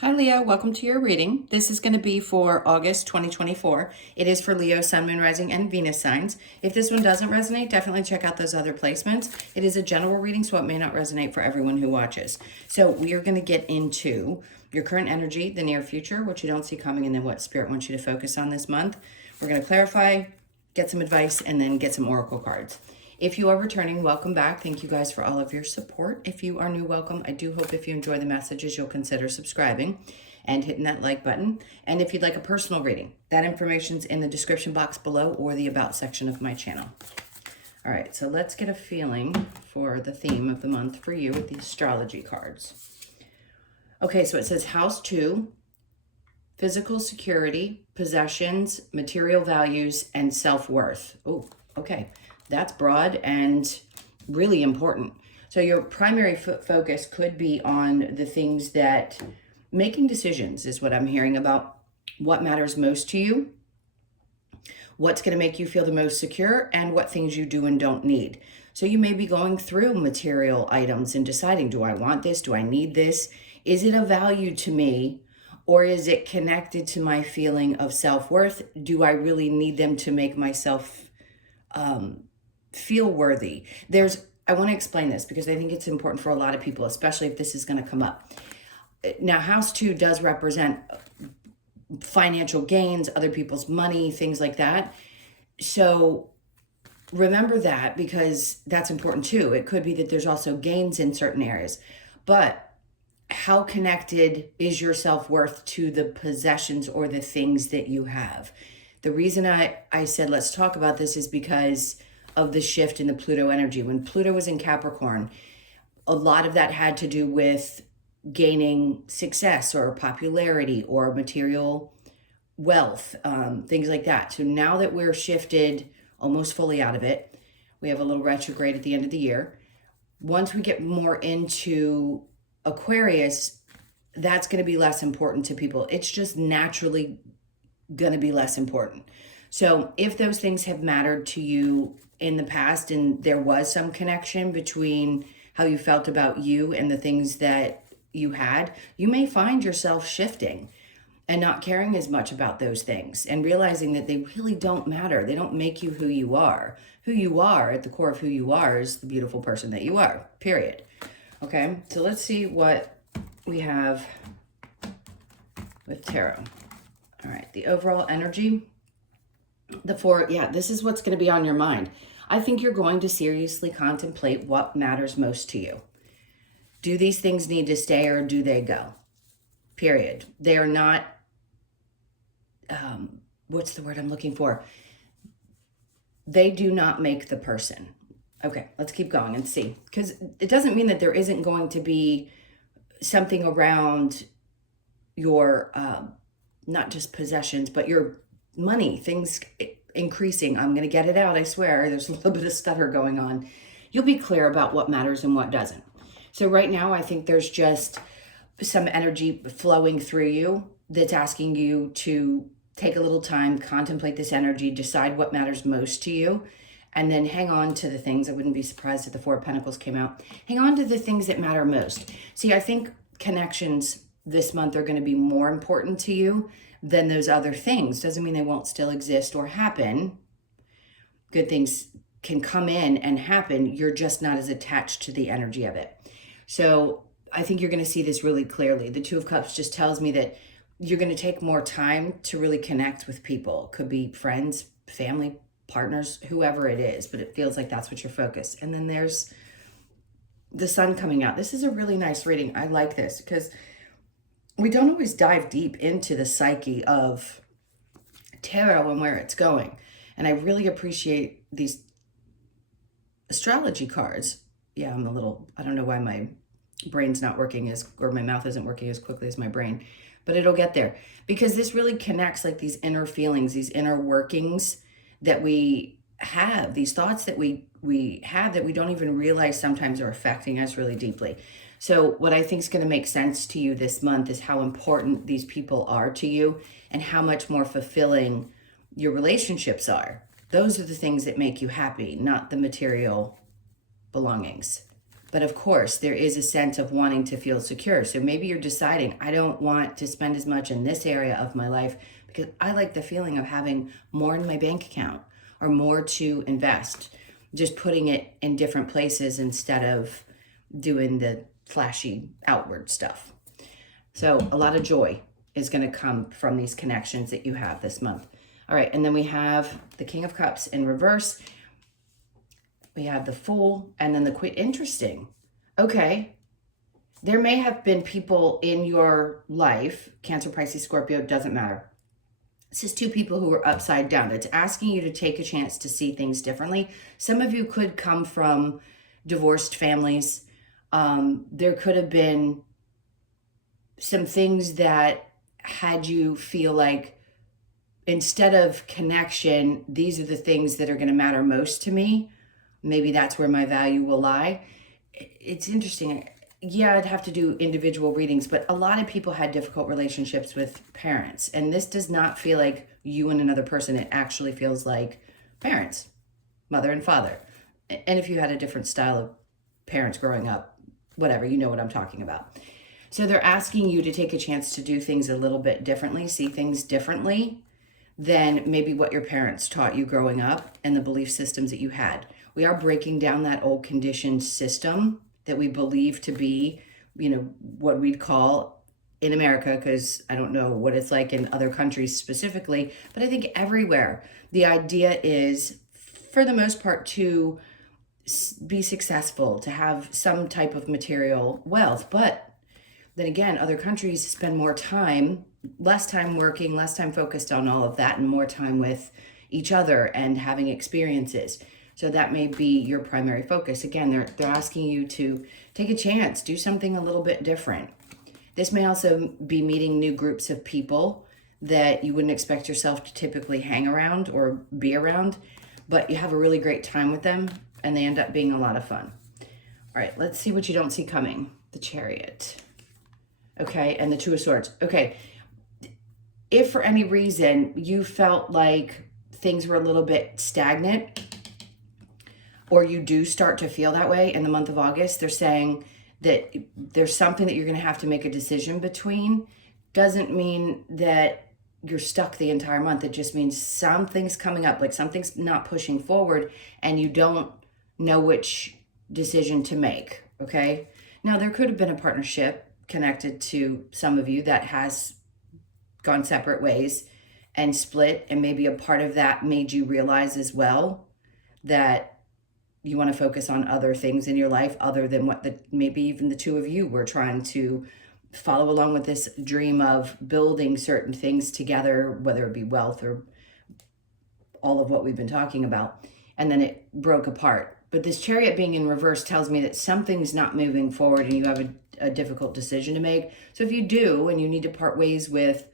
Hi Leo, welcome to your reading. This is going to be for August 2024. It is for Leo, Sun, Moon, Rising, and Venus signs. If this one doesn't resonate, definitely check out those other placements. It is a general reading, so it may not resonate for everyone who watches. So we are going to get into your current energy, the near future, what you don't see coming, and then what Spirit wants you to focus on this month. We're going to clarify, get some advice, and then get some oracle cards. If you are returning, welcome back. Thank you guys for all of your support. If you are new, welcome. I do hope if you enjoy the messages, you'll consider subscribing and hitting that like button. And if you'd like a personal reading, that information's in the description box below or the about section of my channel. All right, so let's get a feeling for the theme of the month for you with the astrology cards. Okay, so it says House 2, physical security, possessions, material values, and self-worth. Oh, okay. That's broad and really important. So your primary focus could be on the things that making decisions is what I'm hearing about. What matters most to you, what's going to make you feel the most secure, and what things you do and don't need. So you may be going through material items and deciding, do I want this? Do I need this? Is it a value to me? Or is it connected to my feeling of self-worth? Do I really need them to make myself feel worthy? I want to explain this because I think it's important for a lot of people, especially if this is going to come up. Now, House 2 does represent financial gains, other people's money, things like that. So remember that because that's important too. It could be that there's also gains in certain areas, but how connected is your self-worth to the possessions or the things that you have? The reason I said let's talk about this is because of the shift in the Pluto energy. When Pluto was in Capricorn, a lot of that had to do with gaining success or popularity or material wealth, things like that. So now that we're shifted almost fully out of it, we have a little retrograde at the end of the year. Once we get more into Aquarius, that's going to be less important to people. It's just naturally going to be less important. So if those things have mattered to you in the past and there was some connection between how you felt about you and the things that you had, you may find yourself shifting and not caring as much about those things and realizing that they really don't matter. They don't make you who you are. Who you are, at the core of who you are, is the beautiful person that you are, period. Okay, so let's see what we have with tarot. All right, the overall energy. This is what's going to be on your mind. I think you're going to seriously contemplate what matters most to you. Do these things need to stay or do they go? Period. They are not, what's the word I'm looking for? They do not make the person. Okay, let's keep going and see. Because it doesn't mean that there isn't going to be something around your, not just possessions, but your money, things increasing. I'm going to get it out, I swear. There's a little bit of stutter going on. You'll be clear about what matters and what doesn't. So right now, I think there's just some energy flowing through you that's asking you to take a little time, contemplate this energy, decide what matters most to you, and then hang on to the things. I wouldn't be surprised if the Four of Pentacles came out. Hang on to the things that matter most. See, I think connections this month are going to be more important to you than those other things. Doesn't mean they won't still exist or happen. Good things can come in and happen. You're just not as attached to the energy of it. So I think you're going to see this really clearly. The Two of Cups just tells me that you're going to take more time to really connect with people. Could be friends, family, partners, whoever it is, but it feels like that's what your focus. And then there's the Sun coming out. This is a really nice reading. I like this because we don't always dive deep into the psyche of tarot and where it's going. And I really appreciate these astrology cards. Yeah, I don't know why my brain's not working or my mouth isn't working as quickly as my brain, but it'll get there because this really connects like these inner feelings, these inner workings that we have, these thoughts that we have that we don't even realize sometimes are affecting us really deeply. So what I think is going to make sense to you this month is how important these people are to you and how much more fulfilling your relationships are. Those are the things that make you happy, not the material belongings. But of course, there is a sense of wanting to feel secure. So maybe you're deciding, I don't want to spend as much in this area of my life because I like the feeling of having more in my bank account or more to invest, just putting it in different places instead of doing the flashy outward stuff. So a lot of joy is going to come from these connections that you have this month. All right, and then we have the King of Cups in reverse. We have the Fool and then the Queen. Interesting. Okay. There may have been people in your life, Cancer, Pisces, Scorpio, doesn't matter. This is two people who are upside down. It's asking you to take a chance to see things differently. Some of you could come from divorced families. There could have been some things that had you feel like instead of connection, these are the things that are going to matter most to me. Maybe that's where my value will lie. It's interesting. Yeah, I'd have to do individual readings, but a lot of people had difficult relationships with parents. And this does not feel like you and another person. It actually feels like parents, mother and father. And if you had a different style of parents growing up, whatever, you know what I'm talking about. So they're asking you to take a chance to do things a little bit differently, see things differently than maybe what your parents taught you growing up and the belief systems that you had. We are breaking down that old conditioned system that we believe to be, what we'd call in America, because I don't know what it's like in other countries specifically, but I think everywhere the idea is, for the most part, to be successful, to have some type of material wealth. But then again, other countries spend more time, less time working, less time focused on all of that, and more time with each other and having experiences. So that may be your primary focus. Again, they're asking you to take a chance, do something a little bit different. This may also be meeting new groups of people that you wouldn't expect yourself to typically hang around or be around, but you have a really great time with them and they end up being a lot of fun. All right, let's see what you don't see coming. The Chariot. Okay, and the Two of Swords. Okay, if for any reason you felt like things were a little bit stagnant, or you do start to feel that way in the month of August, they're saying that there's something that you're going to have to make a decision between. Doesn't mean that you're stuck the entire month. It just means something's coming up, like something's not pushing forward and you don't know which decision to make, okay? Now, there could have been a partnership connected to some of you that has gone separate ways and split, and maybe a part of that made you realize as well that you want to focus on other things in your life other than what maybe even the two of you were trying to follow along with this dream of building certain things together, whether it be wealth or all of what we've been talking about, and then it broke apart. But this Chariot being in reverse tells me that something's not moving forward and you have a difficult decision to make. So if you do and you need to part ways with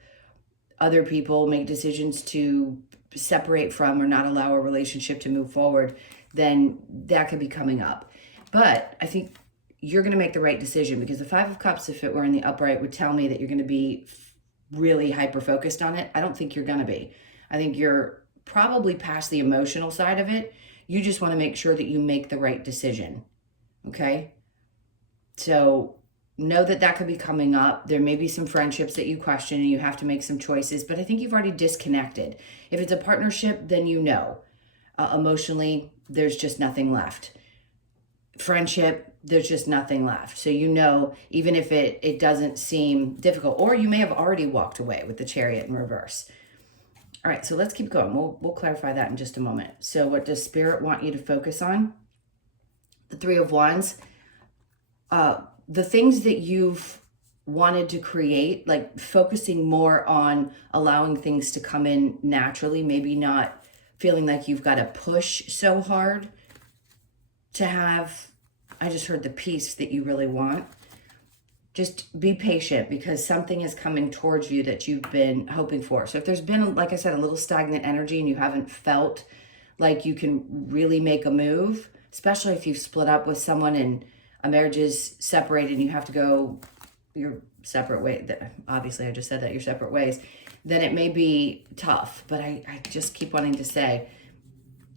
other people, make decisions to separate from or not allow a relationship to move forward, then that could be coming up. But I think you're going to make the right decision, because the Five of Cups, if it were in the upright, would tell me that you're going to be really hyper-focused on it. I don't think you're going to be. I think you're probably past the emotional side of it. You just want to make sure that you make the right decision, okay? So know that that could be coming up. There may be some friendships that you question and you have to make some choices, but I think you've already disconnected. If it's a partnership, then you know. Emotionally, there's just nothing left. Friendship, there's just nothing left. So you know, even if it doesn't seem difficult, or you may have already walked away with the Chariot in reverse. All right, so let's keep going. We'll clarify that in just a moment. So what does Spirit want you to focus on? The Three of Wands. The things that you've wanted to create, like focusing more on allowing things to come in naturally, maybe not feeling like you've got to push so hard to have, I just heard the peace that you really want. Just be patient, because something is coming towards you that you've been hoping for. So if there's been, like I said, a little stagnant energy and you haven't felt like you can really make a move, especially if you've split up with someone and a marriage is separated and you have to go your separate way. Obviously, I just said that, your separate ways. Then it may be tough. But I just keep wanting to say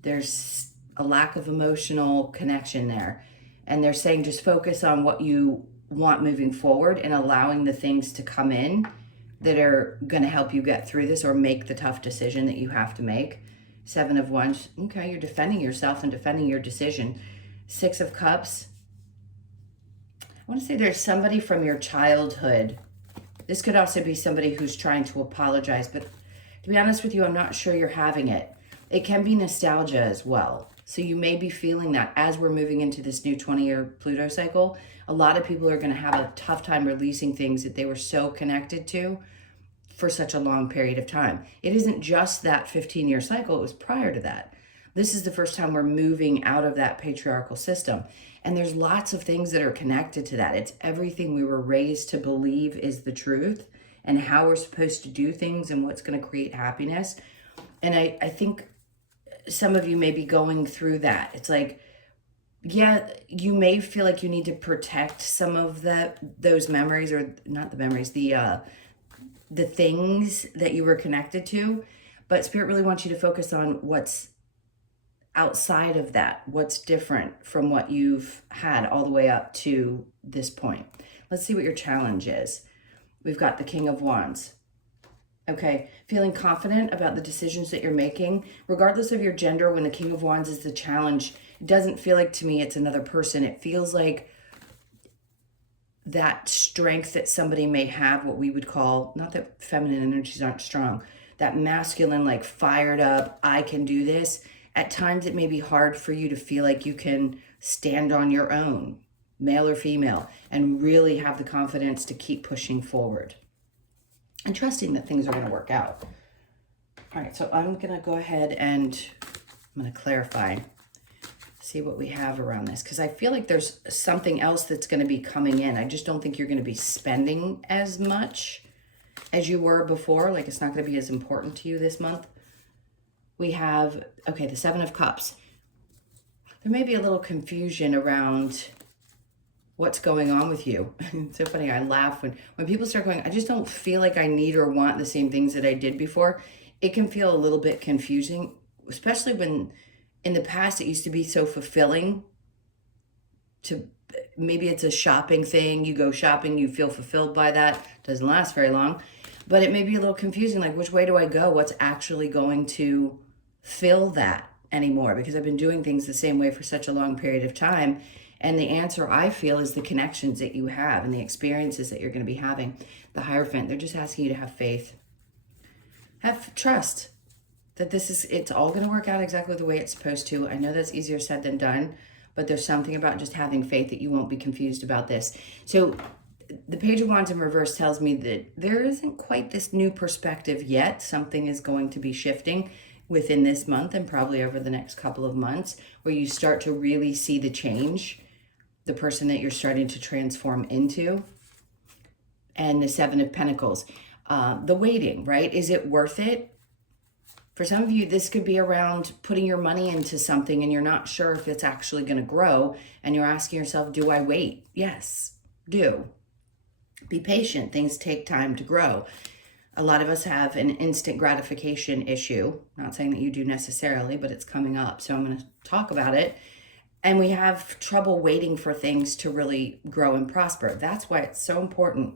there's a lack of emotional connection there. And they're saying just focus on what you want moving forward and allowing the things to come in that are going to help you get through this or make the tough decision that you have to make. 7 of Wands. Okay, you're defending yourself and defending your decision. 6 of Cups. I want to say there's somebody from your childhood. This could also be somebody who's trying to apologize, but to be honest with you, I'm not sure you're having it. It can be nostalgia as well. So you may be feeling that as we're moving into this new 20-year Pluto cycle. A lot of people are going to have a tough time releasing things that they were so connected to for such a long period of time. It isn't just that 15-year cycle, it was prior to that. This is the first time we're moving out of that patriarchal system. And there's lots of things that are connected to that. It's everything we were raised to believe is the truth and how we're supposed to do things and what's going to create happiness. And I think some of you may be going through that. It's like, yeah, you may feel like you need to protect some of those memories, or not the memories, the things that you were connected to, but Spirit really wants you to focus on what's outside of that, what's different from what you've had all the way up to this point. Let's see what your challenge is. We've got the King of Wands. Okay, feeling confident about the decisions that you're making, regardless of your gender. When the King of Wands is the challenge, it doesn't feel like to me it's another person. It feels like that strength that somebody may have, what we would call, not that feminine energies aren't strong, that masculine, like fired up, I can do this. At times it may be hard for you to feel like you can stand on your own, male or female, and really have the confidence to keep pushing forward and trusting that things are going to work out. All right, so I'm going to go ahead and I'm going to clarify, see what we have around this, because I feel like there's something else that's going to be coming in. I just don't think you're going to be spending as much as you were before. Like, it's not going to be as important to you this month. We have, okay, the 7 of Cups. There may be a little confusion around what's going on with you. It's so funny, I laugh when people start going, I just don't feel like I need or want the same things that I did before. It can feel a little bit confusing, especially when in the past it used to be so fulfilling. To maybe it's a shopping thing, you go shopping, you feel fulfilled by that, doesn't last very long, but it may be a little confusing, like which way do I go? What's actually going to fill that anymore? Because I've been doing things the same way for such a long period of time. And the answer, I feel, is the connections that you have and the experiences that you're going to be having. The Hierophant, they're just asking you to have faith. Have trust that it's all going to work out exactly the way it's supposed to. I know that's easier said than done, but there's something about just having faith that you won't be confused about this. So the Page of Wands in reverse tells me that there isn't quite this new perspective yet. Something is going to be shifting within this month and probably over the next couple of months, where you start to really see the change, the person that you're starting to transform into. And the 7 of Pentacles, the waiting, right? Is it worth it? For some of you, this could be around putting your money into something and you're not sure if it's actually going to grow. And you're asking yourself, do I wait? Yes, do. Be patient. Things take time to grow. A lot of us have an instant gratification issue. Not saying that you do necessarily, but it's coming up. So I'm going to talk about it. And we have trouble waiting for things to really grow and prosper. That's why it's so important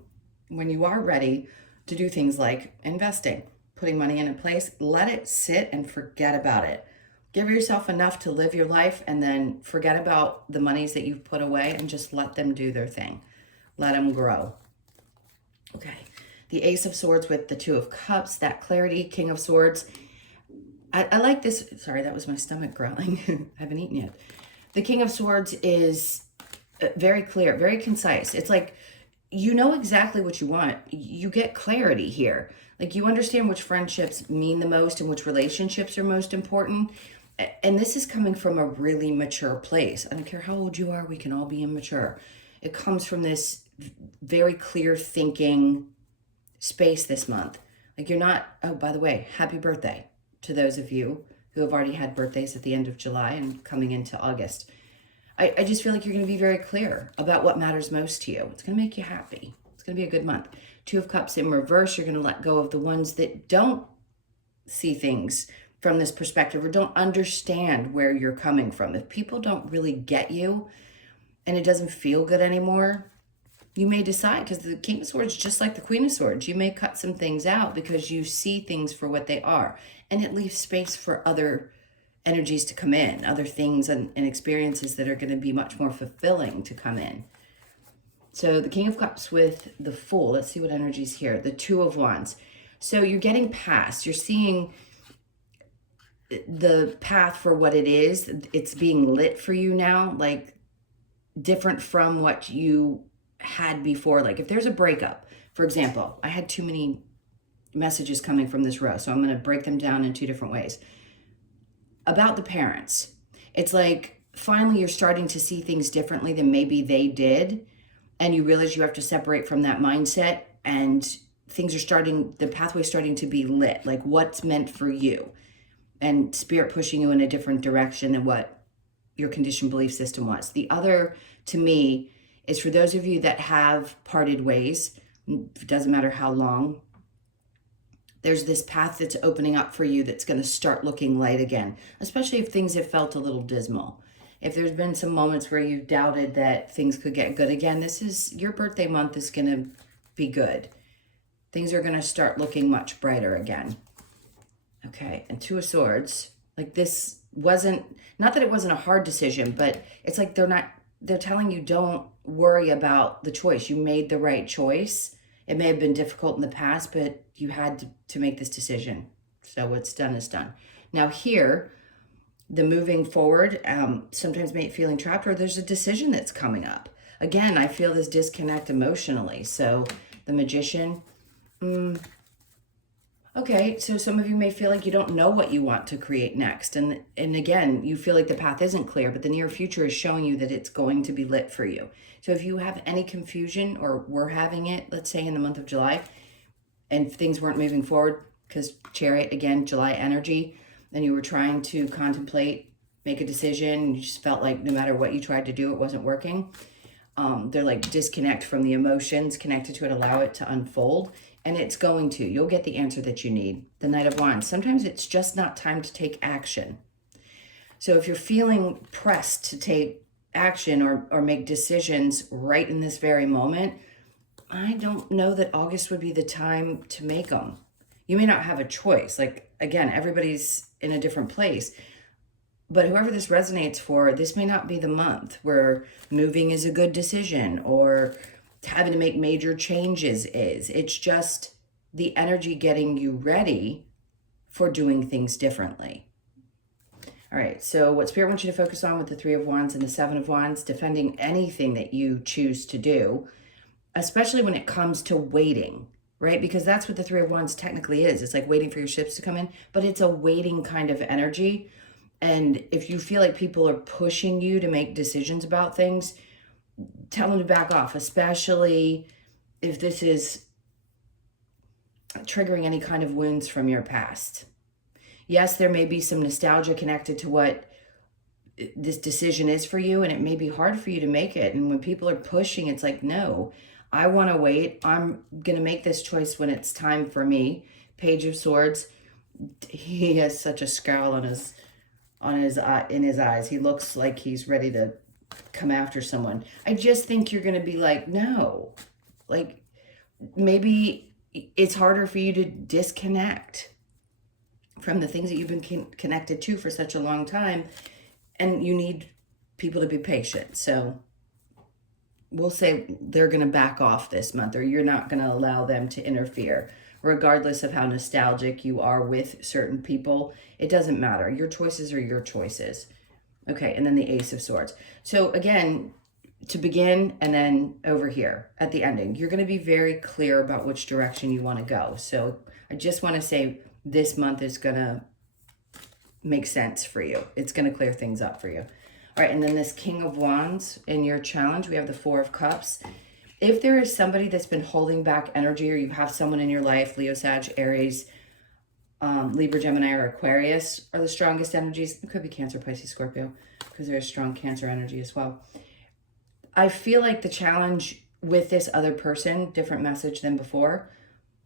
when you are ready to do things like investing, putting money in a place, let it sit and forget about it. Give yourself enough to live your life and then forget about the monies that you've put away and just let them do their thing. Let them grow. Okay. The Ace of Swords with the 2 of Cups, that clarity, King of Swords. I like this. Sorry, that was my stomach growling. I haven't eaten yet. The King of Swords is very clear, very concise. It's like, you know exactly what you want. You get clarity here. Like, you understand which friendships mean the most and which relationships are most important. And this is coming from a really mature place. I don't care how old you are, we can all be immature. It comes from this very clear thinking space this month. Like, you're not, oh, by the way, happy birthday to those of you who have already had birthdays at the end of July and coming into August. I just feel like you're going to be very clear about what matters most to you. It's going to make you happy. It's going to be a good month. 2 of Cups in reverse, you're going to let go of the ones that don't see things from this perspective or don't understand where you're coming from. If people don't really get you, and it doesn't feel good anymore, you may decide, because the King of Swords, just like the Queen of Swords, you may cut some things out because you see things for what they are. And it leaves space for other energies to come in, other things and experiences that are going to be much more fulfilling to come in. So the King of Cups with the Fool. Let's see what energy's here. The Two of Wands. So you're getting past. You're seeing the path for what it is. It's being lit for you now, like different from what you had before. Like if there's a breakup, for example, I had too many messages coming from this row, so I'm going to break them down in two different ways. About the parents, it's like finally you're starting to see things differently than maybe they did, and you realize you have to separate from that mindset, and things are starting, the pathway's starting to be lit, like what's meant for you, and spirit pushing you in a different direction than what your conditioned belief system was. The other, to me, is for those of you that have parted ways, it doesn't matter how long, there's this path that's opening up for you that's going to start looking light again, especially if things have felt a little dismal. If there's been some moments where you doubted that things could get good again, this is, your birthday month is going to be good. Things are going to start looking much brighter again. Okay, and Two of Swords, like this wasn't, not that it wasn't a hard decision, but it's like they're telling you don't worry about the choice. You made the right choice. It may have been difficult in the past, but you had to make this decision. So what's done is done. Now here, the moving forward, sometimes feeling trapped, or there's a decision that's coming up. Again, I feel this disconnect emotionally. So the Magician, okay, so some of you may feel like you don't know what you want to create next. And again, you feel like the path isn't clear, but the near future is showing you that it's going to be lit for you. So if you have any confusion, or were having it, let's say in the month of July, and things weren't moving forward, because Chariot, again, July energy, and you were trying to contemplate, make a decision, and you just felt like no matter what you tried to do, it wasn't working. They're like disconnect from the emotions connected to it, allow it to unfold. And it's going to. You'll get the answer that you need. The Knight of Wands. Sometimes it's just not time to take action. So if you're feeling pressed to take action or make decisions right in this very moment, I don't know that August would be the time to make them. You may not have a choice. Like, again, everybody's in a different place. But whoever this resonates for, this may not be the month where moving is a good decision, or having to make major changes is. It's just the energy getting you ready for doing things differently. All right, so what Spirit wants you to focus on with the Three of Wands and the Seven of Wands, defending anything that you choose to do, especially when it comes to waiting, right? Because that's what the Three of Wands technically is. It's like waiting for your ships to come in, but it's a waiting kind of energy. And if you feel like people are pushing you to make decisions about things, tell them to back off, especially if this is triggering any kind of wounds from your past. Yes, there may be some nostalgia connected to what this decision is for you, and it may be hard for you to make it. And when people are pushing, it's like, no, I want to wait. I'm going to make this choice when it's time for me. Page of Swords, he has such a scowl in his eyes. He looks like he's ready to come after someone. I just think you're going to be like, no, like maybe it's harder for you to disconnect from the things that you've been connected to for such a long time, and you need people to be patient. So we'll say they're going to back off this month, or you're not going to allow them to interfere. Regardless of how nostalgic you are with certain people, it doesn't matter. Your choices are your choices. Okay, and then the Ace of Swords. So again, to begin, and then over here at the ending, you're going to be very clear about which direction you want to go. So I just want to say this month is going to make sense for you. It's going to clear things up for you. All right, and then this King of Wands in your challenge, we have the Four of Cups. If there is somebody that's been holding back energy, or you have someone in your life, Leo, Sag, Aries, Libra, Gemini, or Aquarius are the strongest energies. It could be Cancer, Pisces, Scorpio, because there's strong Cancer energy as well. I feel like the challenge with this other person, different message than before,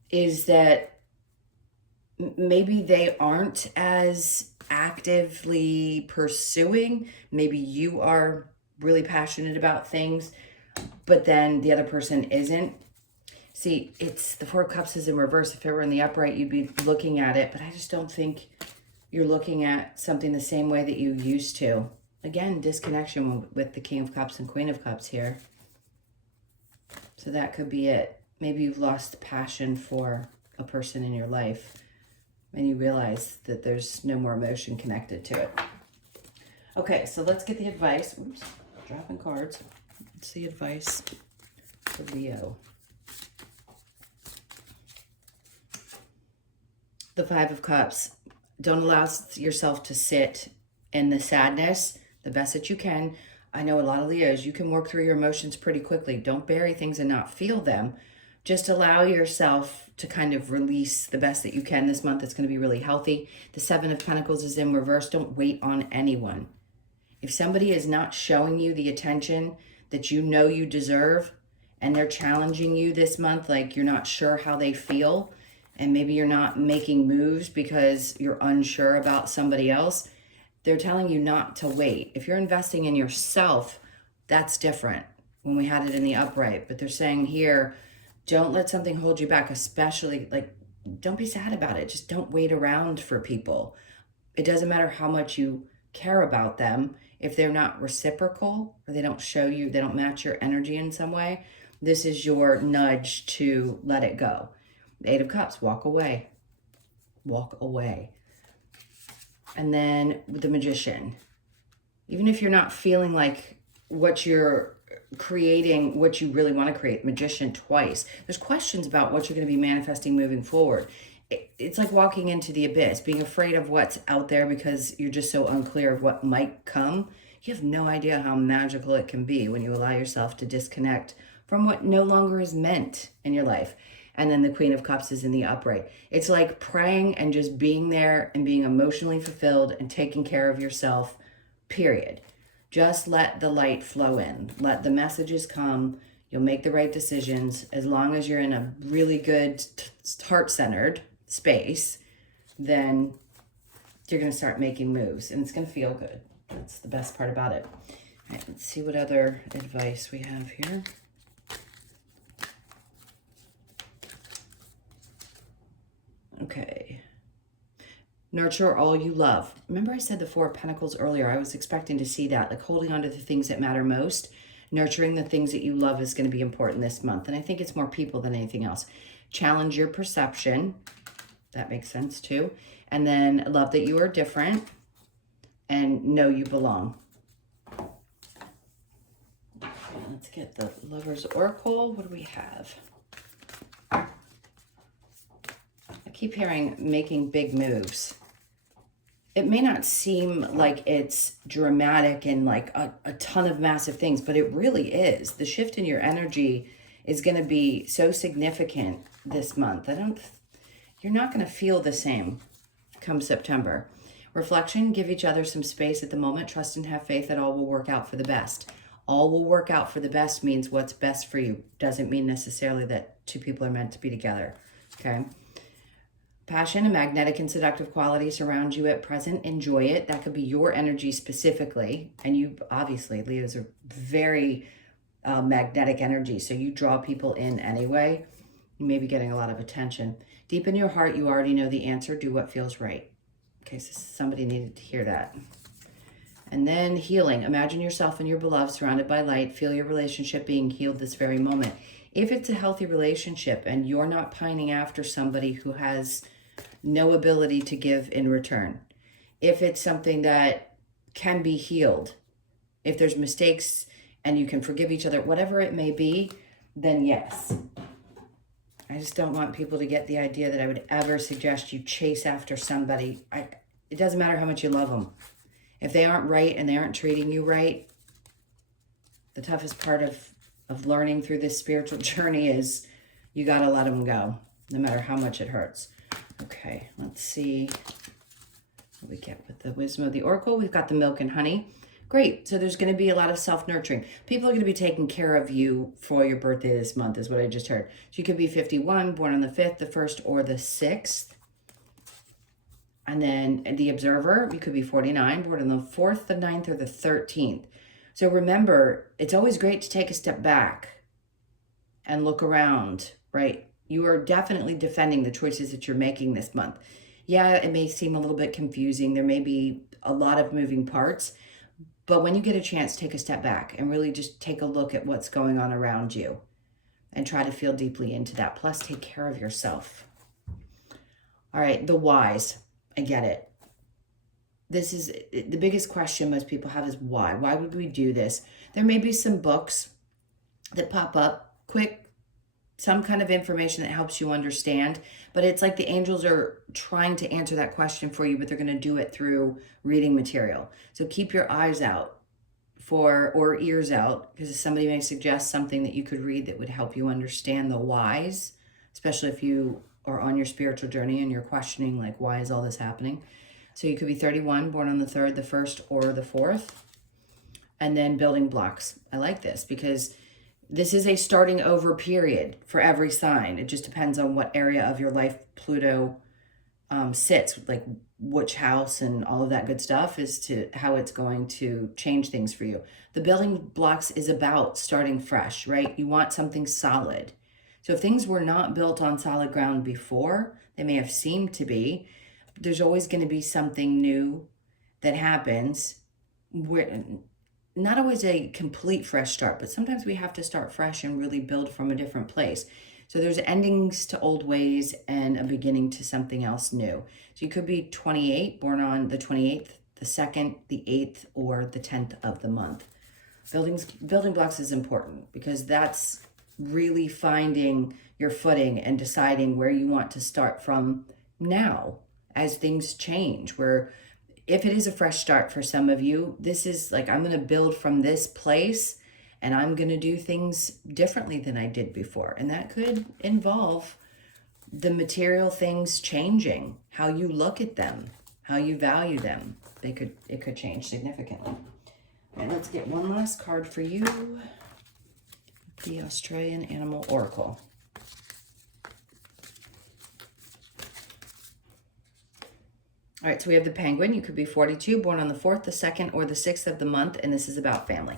is that maybe they aren't as actively pursuing. Maybe you are really passionate about things, but then the other person isn't. See, it's the Four of Cups is in reverse. If it were in the upright, you'd be looking at it, but I just don't think you're looking at something the same way that you used to. Again, disconnection with the King of Cups and Queen of Cups here. So that could be it. Maybe you've lost passion for a person in your life and you realize that there's no more emotion connected to it. Okay, so let's get the advice. Oops, dropping cards. What's the advice for Leo? The Five of Cups. Don't allow yourself to sit in the sadness the best that you can. I know a lot of Leos, you can work through your emotions pretty quickly. Don't bury things and not feel them. Just allow yourself to kind of release the best that you can this month. It's going to be really healthy. The Seven of Pentacles is in reverse. Don't wait on anyone. If somebody is not showing you the attention that you know you deserve and they're challenging you this month, like you're not sure how they feel, and maybe you're not making moves because you're unsure about somebody else, they're telling you not to wait. If you're investing in yourself, that's different when we had it in the upright. But they're saying here, don't let something hold you back, especially like, don't be sad about it. Just don't wait around for people. It doesn't matter how much you care about them. If they're not reciprocal or they don't show you, they don't match your energy in some way, this is your nudge to let it go. Eight of Cups, walk away. Walk away. And then the Magician. Even if you're not feeling like what you're creating, what you really want to create, Magician twice. There's questions about what you're going to be manifesting moving forward. It's like walking into the abyss, being afraid of what's out there because you're just so unclear of what might come. You have no idea how magical it can be when you allow yourself to disconnect from what no longer is meant in your life. And then the Queen of Cups is in the upright. It's like praying and just being there and being emotionally fulfilled and taking care of yourself, period. Just let the light flow in. Let the messages come. You'll make the right decisions. As long as you're in a really good heart-centered space, then you're going to start making moves and it's going to feel good. That's the best part about it. All right, let's see what other advice we have here. Okay. Nurture all you love. Remember I said the Four of Pentacles earlier. I was expecting to see that, like holding on to the things that matter most. Nurturing the things that you love is going to be important this month. And I think it's more people than anything else. Challenge your perception. That makes sense too. And then love that you are different and know you belong. Okay, let's get the Lover's Oracle. What do we have? I keep hearing making big moves. It may not seem like it's dramatic and like a ton of massive things, but it really is. The shift in your energy is going to be so significant this month. You're not going to feel the same come September. Reflection, give each other some space at the moment. Trust and have faith that all will work out for the best. All will work out for the best means what's best for you. Doesn't mean necessarily that two people are meant to be together. Okay. Passion and magnetic and seductive qualities surround you at present. Enjoy it. That could be your energy specifically. And you, obviously, Leos are very magnetic energy. So you draw people in anyway. You may be getting a lot of attention. Deep in your heart, you already know the answer. Do what feels right. Okay, so somebody needed to hear that. And then healing. Imagine yourself and your beloved surrounded by light. Feel your relationship being healed this very moment. If it's a healthy relationship and you're not pining after somebody who has no ability to give in return, if it's something that can be healed, if there's mistakes and you can forgive each other, whatever it may be, then yes. I just don't want people to get the idea that I would ever suggest you chase after somebody. It doesn't matter how much you love them. If they aren't right and they aren't treating you right, the toughest part of learning through this spiritual journey is you got to let them go, no matter how much it hurts. Okay, let's see what we get with the Wisdom of the Oracle. We've got the Milk and Honey. Great. So there's going to be a lot of self-nurturing. People are going to be taking care of you for your birthday this month is what I just heard. So you could be 51, born on the 5th, the 1st, or the 6th. And then the Observer, you could be 49, born on the 4th, the 9th, or the 13th. So remember, it's always great to take a step back and look around, right? You are definitely defending the choices that you're making this month. Yeah, it may seem a little bit confusing. There may be a lot of moving parts, but when you get a chance, take a step back and really just take a look at what's going on around you and try to feel deeply into that. Plus, take care of yourself. All right, the whys. I get it. This is the biggest question most people have is why? Why would we do this? There may be some books that pop up quick, some kind of information that helps you understand, but it's like the angels are trying to answer that question for you, but they're going to do it through reading material. So keep your eyes out or ears out, because somebody may suggest something that you could read that would help you understand the whys, especially if you are on your spiritual journey and you're questioning, like, why is all this happening? So you could be 31, born on the 3rd, the 1st, or the 4th. And then building blocks. I like this because this is a starting over period for every sign. It just depends on what area of your life Pluto sits, like which house and all of that good stuff as to how it's going to change things for you. The building blocks is about starting fresh, right? You want something solid. So if things were not built on solid ground before, they may have seemed to be, there's always going to be something new that happens. Where not always a complete fresh start, but sometimes we have to start fresh and really build from a different place. So there's endings to old ways and a beginning to something else new. So you could be 28, born on the 28th, the 2nd, the 8th, or the 10th of the month. Building blocks is important because that's really finding your footing and deciding where you want to start from now as things change, where if it is a fresh start for some of you, this is like, I'm going to build from this place and I'm going to do things differently than I did before. And that could involve the material things changing, how you look at them, how you value them. It could change significantly. All right, let's get one last card for you. The Australian Animal Oracle. All right, so we have the Penguin. You could be 42, born on the 4th, the 2nd, or the 6th of the month, and this is about family.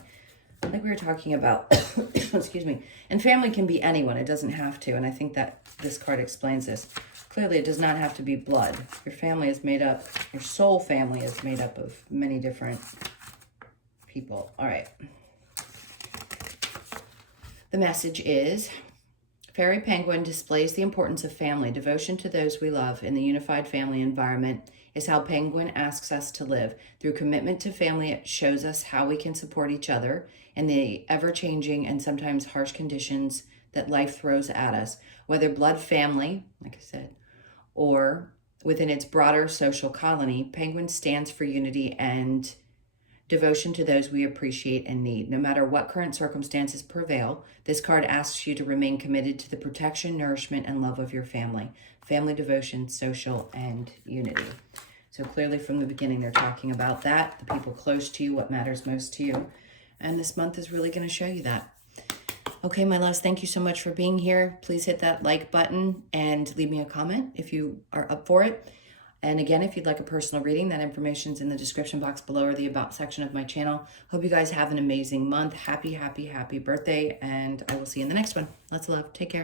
Like we were talking about, excuse me, and family can be anyone. It doesn't have to, and I think that this card explains this. Clearly, it does not have to be blood. Your family is made up, your soul family is made up of many different people. All right. The message is, Fairy Penguin displays the importance of family. Devotion to those we love in the unified family environment is how Penguin asks us to live. Through commitment to family, it shows us how we can support each other in the ever-changing and sometimes harsh conditions that life throws at us. Whether blood family, like I said, or within its broader social colony, Penguin stands for unity and devotion to those we appreciate and need. No matter what current circumstances prevail, this card asks you to remain committed to the protection, nourishment, and love of your family. Family devotion, social, and unity. So clearly from the beginning, they're talking about that, the people close to you, what matters most to you. And this month is really going to show you that. Okay, my loves, thank you so much for being here. Please hit that like button and leave me a comment if you are up for it. And again, if you'd like a personal reading, that information's in the description box below or the About section of my channel. Hope you guys have an amazing month. Happy, happy, happy birthday. And I will see you in the next one. Lots of love. Take care.